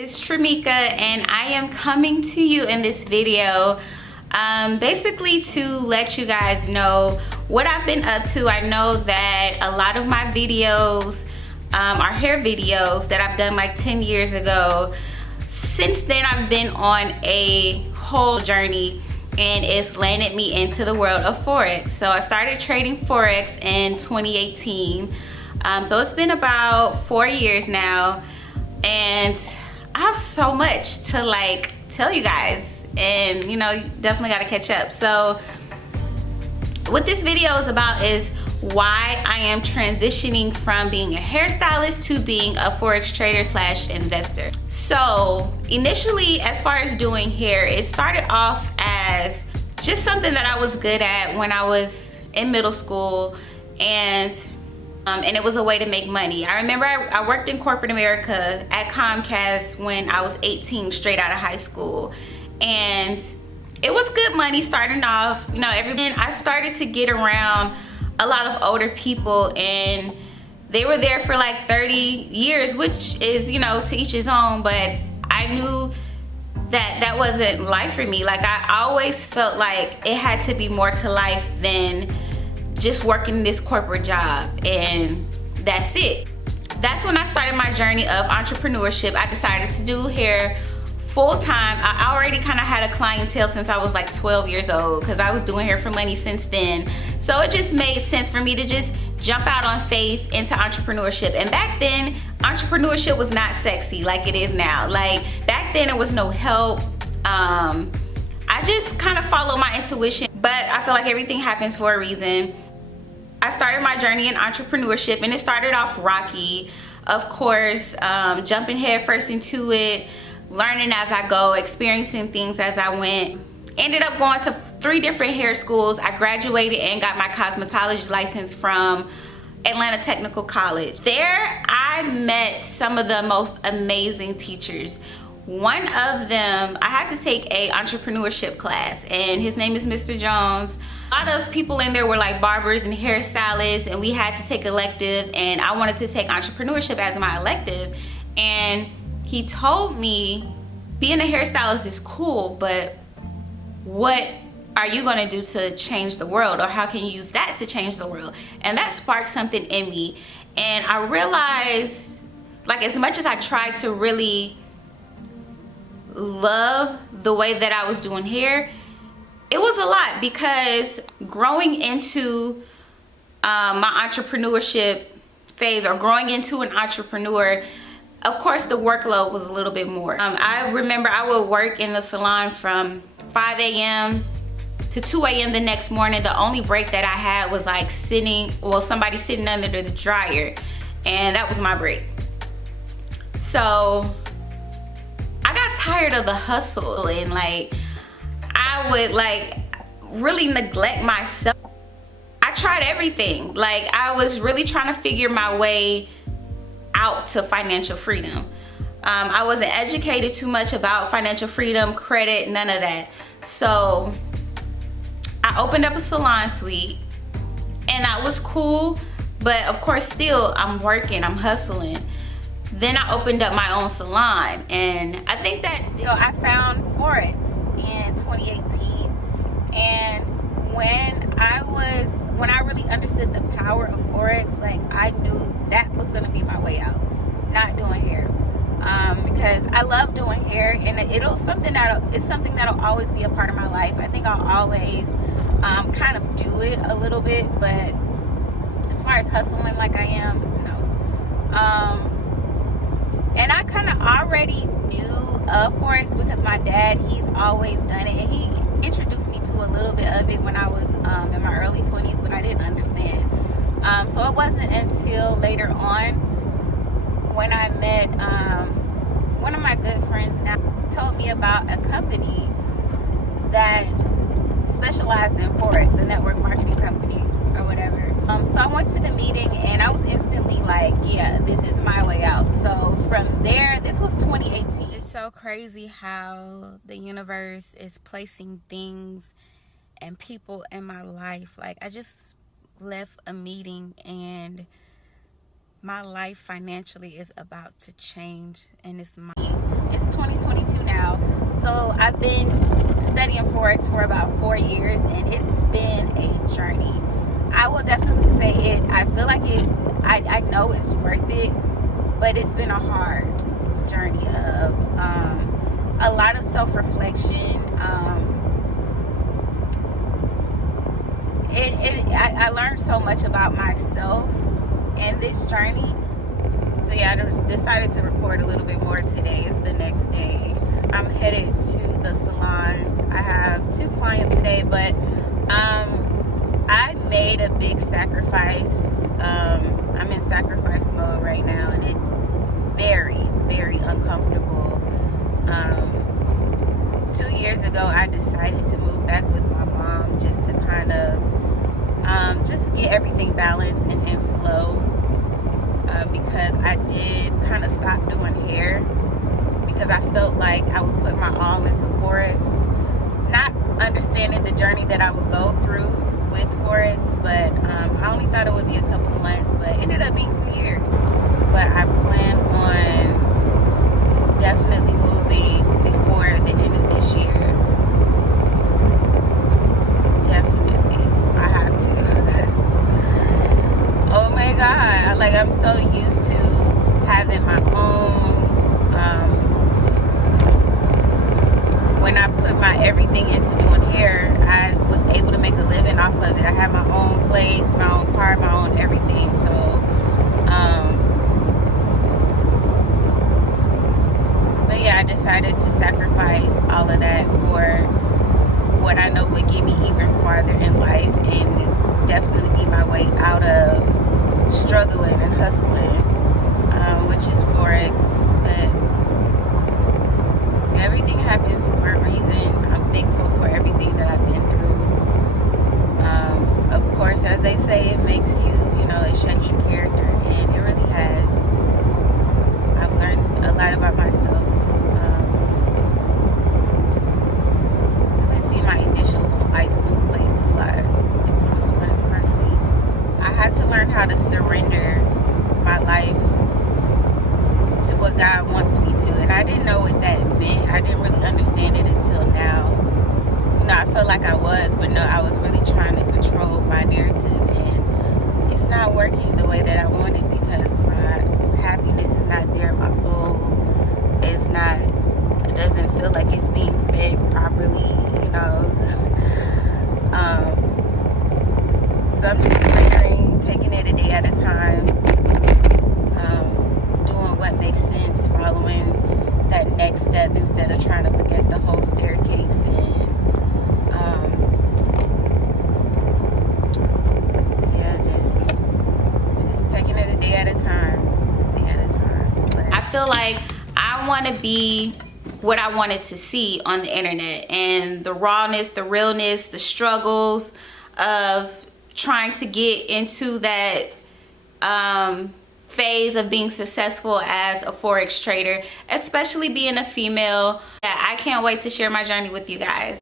it's Trameka, and I am coming to you in this video basically to let you guys know what I've been up to. I know that a lot of my videos are hair videos that I've done like 10 years ago. Since then, I've been on a whole journey, and it's landed me into the world of Forex. So I started trading Forex in 2018. So it's been about 4 years now, and I have so much to like tell you guys, and you know, you definitely got to catch up. So what this video is about is why I am transitioning from being a hairstylist to being a Forex trader slash investor. So initially, as far as doing hair, it started off as just something that I was good at when I was in middle school, and it was a way to make money. I remember I worked in corporate America at Comcast when I was 18, straight out of high school, and it was good money starting off. You know, I started to get around a lot of older people, and they were there for like 30 years, which is, you know, to each his own, but I knew that that wasn't life for me. Like, I always felt like it had to be more to life than just working this corporate job and that's it. That's when I started my journey of entrepreneurship. I decided to do hair full-time. I already kind of had a clientele since I was like 12 years old, because I was doing hair for money since then. So it just made sense for me to just jump out on faith into entrepreneurship. And back then, entrepreneurship was not sexy like it is now. Like, back then, there was no help. I just kind of followed my intuition, but I feel like everything happens for a reason. I started my journey in entrepreneurship, and it started off rocky. Of course, jumping head first into it, learning as I go, experiencing things as I went. Ended up going to 3 different hair schools. I graduated and got my cosmetology license from Atlanta Technical College. There, I met some of the most amazing teachers. One of them, I had to take a entrepreneurship class, and his name is Mr. Jones. A lot of people in there were like barbers and hairstylists, and we had to take elective, and I wanted to take entrepreneurship as my elective. And he told me, being a hairstylist is cool, but what are you gonna do to change the world, or how can you use that to change the world? And that sparked something in me, and I realized, like, as much as I tried to really love the way that I was doing hair, it was a lot, because growing into my entrepreneurship phase, or growing into an entrepreneur, of course the workload was a little bit more. I remember I would work in the salon from 5 a.m. to 2 a.m. the next morning. The only break that I had was like somebody sitting under the dryer, and that was my break. So I got tired of the hustle, and like, I would like really neglect myself. I tried everything. Like, I was really trying to figure my way out to financial freedom. I wasn't educated too much about financial freedom, credit, none of that. So I opened up a salon suite, and that was cool, but of course still I'm working, I'm hustling. Then I opened up my own salon, and I think that, so I found Forex in 2018, and when I really understood the power of Forex, like, I knew that was gonna be my way out, not doing hair, because I love doing hair, and it's something that'll always be a part of my life. I think I'll always kind of do it a little bit, but as far as hustling like I am, no. And I kind of already knew of Forex because my dad, he's always done it, and he introduced me to a little bit of it when I was in my early 20s, but I didn't understand. So it wasn't until later on when I met one of my good friends now told me about a company that specialized in Forex, a network marketing company or whatever. So I went to the meeting, and I was instantly like, yeah, this is my way out. So from there, this was 2018. It's so crazy how the universe is placing things and people in my life. Like, I just left a meeting, and my life financially is about to change, and it's 2022 now. So I've been studying Forex for about 4 years, and it's been a journey. I will definitely say it. I feel like I know it's worth it, but it's been a hard journey of a lot of self-reflection. I learned so much about myself in this journey. So yeah, I just decided to record a little bit more today. It's the next day. I'm headed to the salon. I have 2 clients today, but I made a big sacrifice. I'm in sacrifice mode right now, and it's very, very uncomfortable. 2 years ago, I decided to move back with my mom just to kind of just get everything balanced and in flow, because I did kind of stop doing hair because I felt like I would put my all into Forex, not understanding the journey that I would go through with Forex. But I only thought it would be a couple of months, but it ended up being 2 years. But I plan on definitely moving before the end of this year. Definitely, I have to, because oh my god, like, I'm so used to having my own. When I put my everything into doing hair, I was able to make a living off of it. I had my own place, my own car, my own everything. So but yeah, I decided to sacrifice all of that for what I know would get me even farther in life, and definitely be my way out of struggling and hustling, which is Forex. But everything happens for a reason. I'm thankful for everything that I've been through. Of course, as they say, it makes you, it shapes your character, and it really has. I've learned a lot about myself. I haven't seen my initials on license plates a lot. It's on the one in front of me. I had to learn how to surrender my life to what God wants me to, and I didn't know what that meant. I didn't really understand it until now. I felt like I was, but no, I was really trying to control my narrative, and it's not working the way that I wanted, because my happiness is not there. My soul is not. It doesn't feel like it's being fed properly, So I'm just surrendering, taking it a day at a time. What makes sense, following that next step instead of trying to look at the whole staircase, and just taking it a day at a time, But I feel like I want to be what I wanted to see on the internet, and the rawness, the realness, the struggles of trying to get into that phase of being successful as a Forex trader, especially being a female. I can't wait to share my journey with you guys.